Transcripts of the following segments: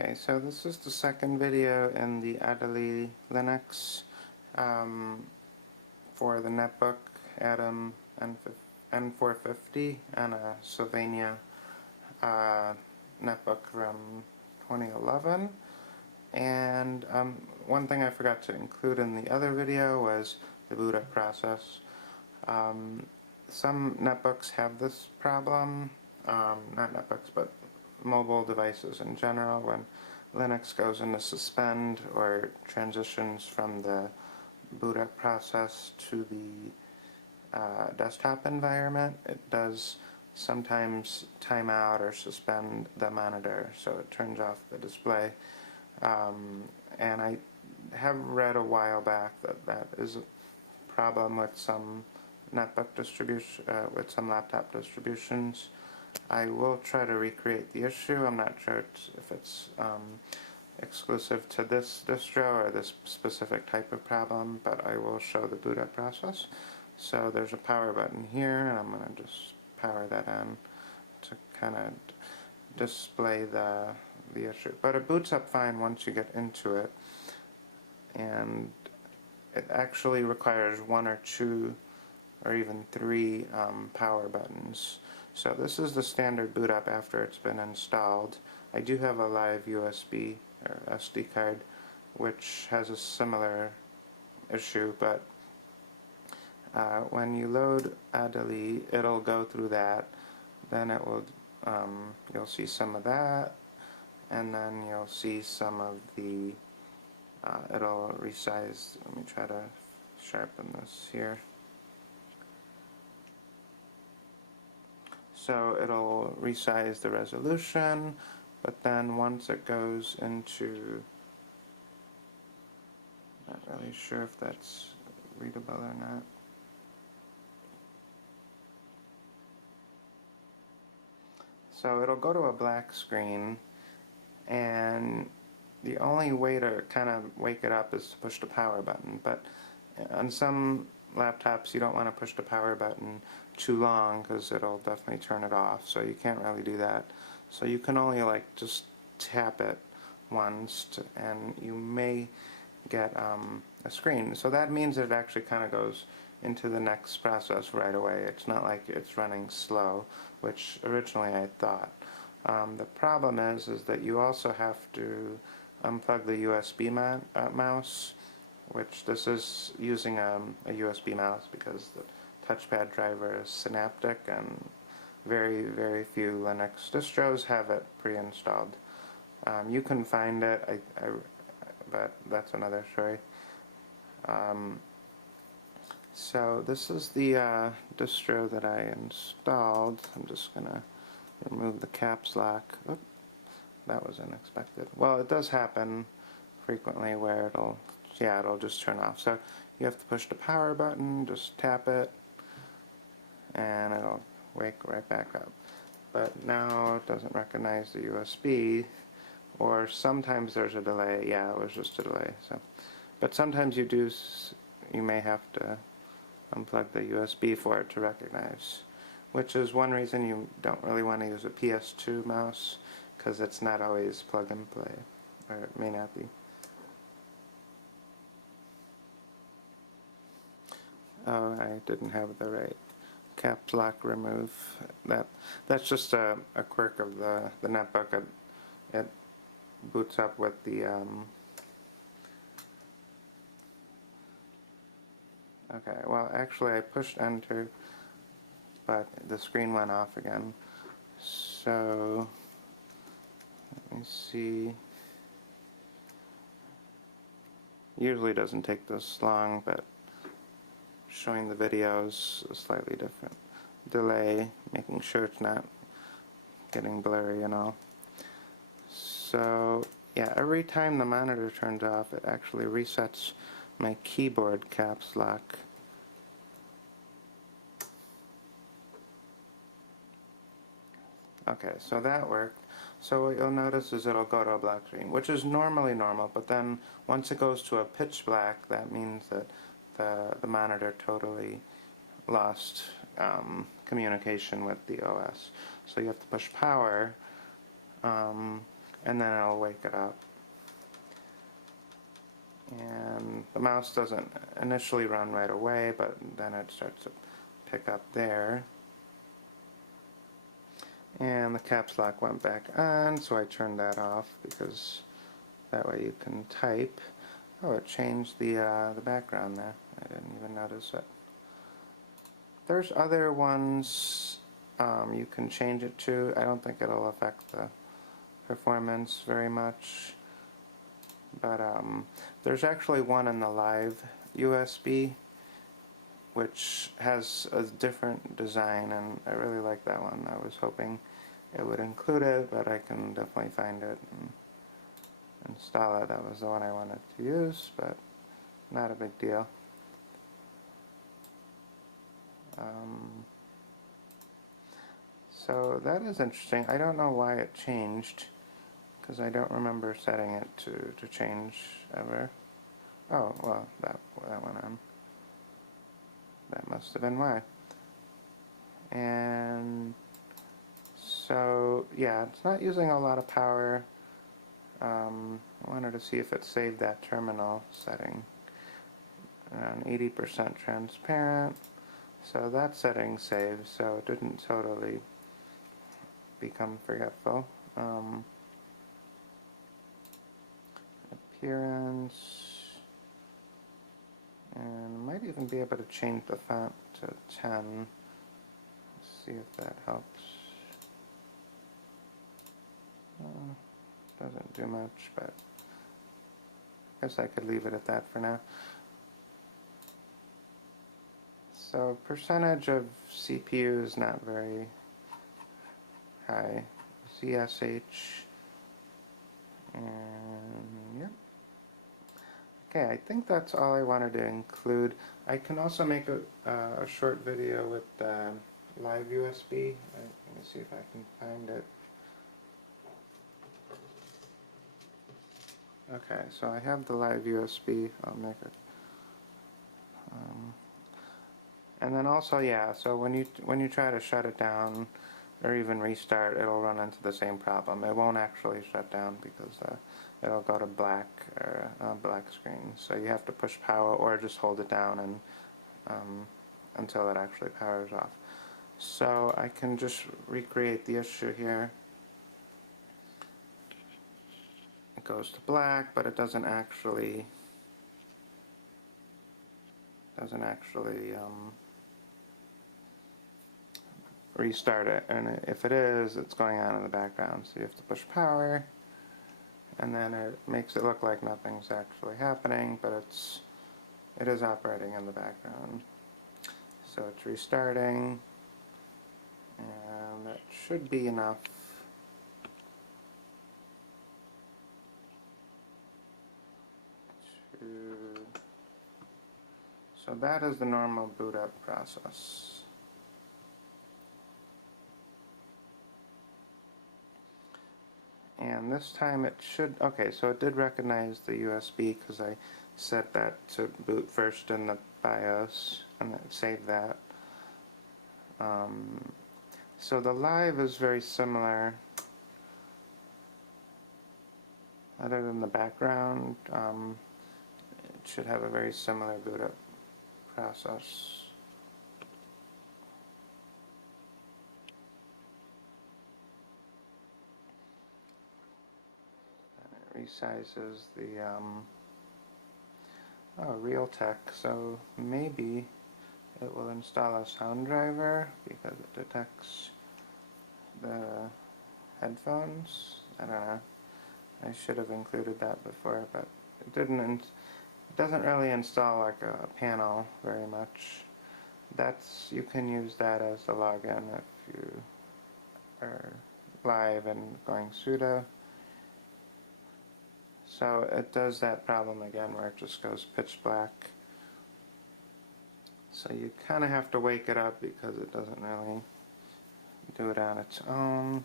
Okay, so this is the second video in the Adélie Linux for the netbook Atom N450 and a Sylvania netbook from 2011. And one thing I forgot to include in the other video was the boot up process. Some netbooks have this problem, not netbooks, but mobile devices in general. When Linux goes into suspend or transitions from the boot up process to the desktop environment, it does sometimes time out or suspend the monitor, so it turns off the display. And I have read a while back that that is a problem with some netbook distribution, with some laptop distributions. I will try to recreate the issue. I'm not sure if it's exclusive to this distro or this specific type of problem, but I will show the boot up process. So there's a power button here, and I'm going to just power that on to kind of display the issue. But it boots up fine once you get into it, and it actually requires one or two or even three power buttons. So this is the standard boot up after it's been installed. I do have a live USB or SD card which has a similar issue, but when you load Adélie, it'll go through that. Then it will, you'll see some of that, and then you'll see some of the, it'll resize. Let me try to sharpen this here. So it'll resize the resolution, but then once it goes into, not really sure if that's readable or not. So it'll go to a black screen, and the only way to kind of wake it up is to push the power button. But on some laptops you don't want to push the power button too long because it'll definitely turn it off, so you can't really do that. So you can only just tap it once and you may get a screen. So that means that it actually kind of goes into the next process right away. It's not like it's running slow, which originally I thought. The problem is that you also have to unplug the USB mouse, which this is using a USB mouse because the touchpad driver is synaptic, and very, very few Linux distros have it pre-installed. You can find it, but that's another story. So this is the distro that I installed. I'm just going to remove the caps lock. Oop, that was unexpected. Well, it does happen frequently where it'll just turn off. So you have to push the power button, just tap it, and it'll wake right back up. But now it doesn't recognize the USB, or sometimes there's a delay. Yeah, it was just a delay. So, but sometimes you may have to unplug the USB for it to recognize, which is one reason you don't really want to use a PS2 mouse, because it's not always plug and play, or it may not be. Oh, I didn't have the right caps lock remove. That's just a quirk of the netbook. It boots up with the okay, well actually I pushed enter, but the screen went off again. So let me see. Usually doesn't take this long, but showing the videos a slightly different delay, making sure it's not getting blurry and all. So yeah, every time the monitor turns off, it actually resets my keyboard caps lock. Okay, so that worked. So what you'll notice is it'll go to a black screen, which is normally normal, but then once it goes to a pitch black, that means that the monitor totally lost communication with the OS. So you have to push power and then it'll wake it up. And the mouse doesn't initially run right away, but then it starts to pick up there. And the caps lock went back on, so I turned that off because that way you can type. Oh, it changed the background there. I didn't even notice it. There's other ones you can change it to. I don't think it'll affect the performance very much. But there's actually one in the live USB which has a different design, and I really like that one. I was hoping it would include it, but I can definitely find it and install it. That was the one I wanted to use, but not a big deal. So that is interesting. I don't know why it changed, because I don't remember setting it to change ever. Oh, well, that went on. That must have been why. And so, yeah, it's not using a lot of power. I wanted to see if it saved that terminal setting. Around 80% transparent. So that setting saved, so it didn't totally become forgetful. Appearance. And might even be able to change the font to 10. Let's see if that helps. Doesn't do much, but I guess I could leave it at that for now. So percentage of CPU is not very high. CSH, and yep. Okay, I think that's all I wanted to include. I can also make a short video with live USB. Let me see if I can find it. Okay, so I have the live USB. I'll make it. And then also, yeah, so when you try to shut it down or even restart, it'll run into the same problem. It won't actually shut down because it'll go to black or black screen. So you have to push power or just hold it down and until it actually powers off. So I can just recreate the issue here. It goes to black, but it doesn't actually restart it, and if it is, it's going on in the background. So you have to push power, and then it makes it look like nothing's actually happening, but it is operating in the background. So it's restarting, and that should be enough. So that is the normal boot up process. And this time it should, okay, so it did recognize the USB because I set that to boot first in the BIOS and then save that. So the live is very similar, other than the background. It should have a very similar boot up process. Resizes the Realtek, so maybe it will install a sound driver because it detects the headphones. I don't know. I should have included that before, but it didn't. It doesn't really install like a panel very much. You can use that as a login if you are live and going sudo. So it does that problem again where it just goes pitch black. So you kind of have to wake it up because it doesn't really do it on its own.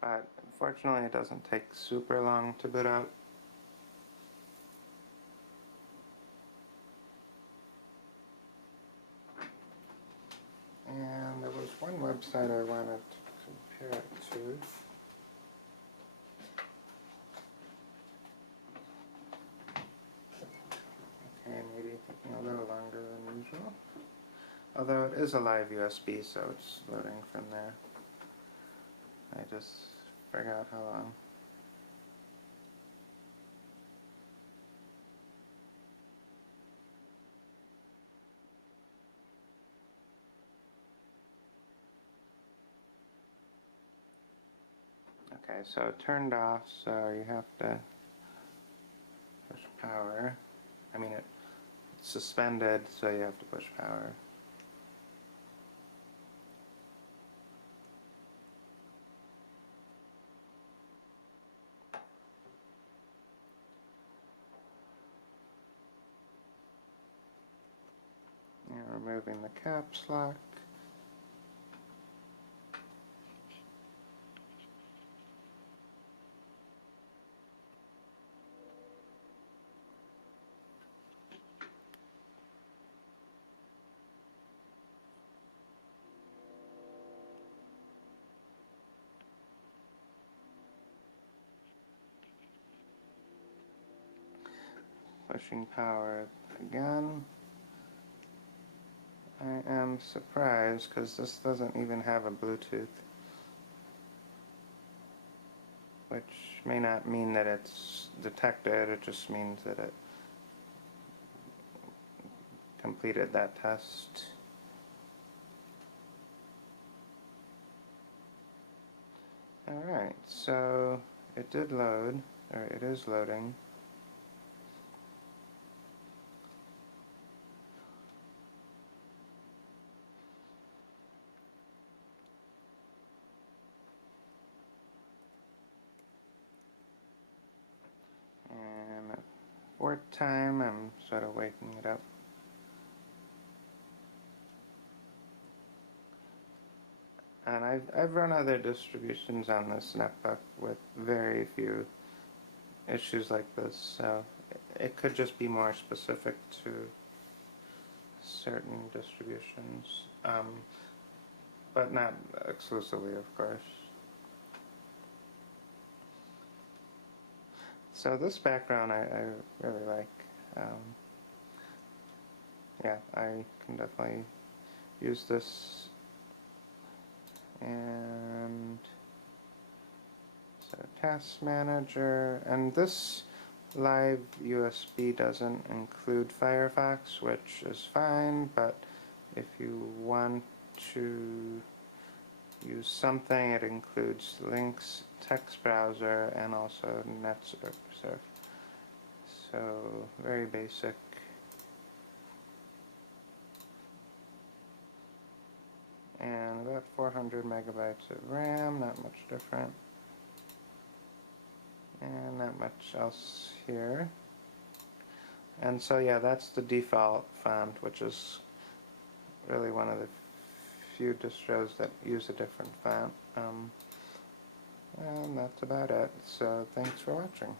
But unfortunately it doesn't take super long to boot up. website I wanted to compare it to. Okay, maybe taking a little longer than usual. Although it is a live USB, so it's loading from there. I just forgot how long. Okay, so it turned off, so you have to push power. I mean, it's suspended, so you have to push power. And removing the caps lock. Pushing power again. I am surprised because this doesn't even have a Bluetooth, which may not mean that it's detected, it just means that it completed that test. Alright, so it did load, or it is loading. And at fourth time, I'm sort of waking it up. And I've run other distributions on this netbook with very few issues like this, so it could just be more specific to certain distributions, but not exclusively, of course. So this background I really like. Yeah, I can definitely use this. And so task manager, and this live USB doesn't include Firefox, which is fine, but if you want to use something, it includes links, text browser, and also NetSurf. So very basic. And about 400 megabytes of RAM, not much different. And not much else here. And so yeah, that's the default font, which is really one of the few distros that use a different font. And that's about it. So thanks for watching.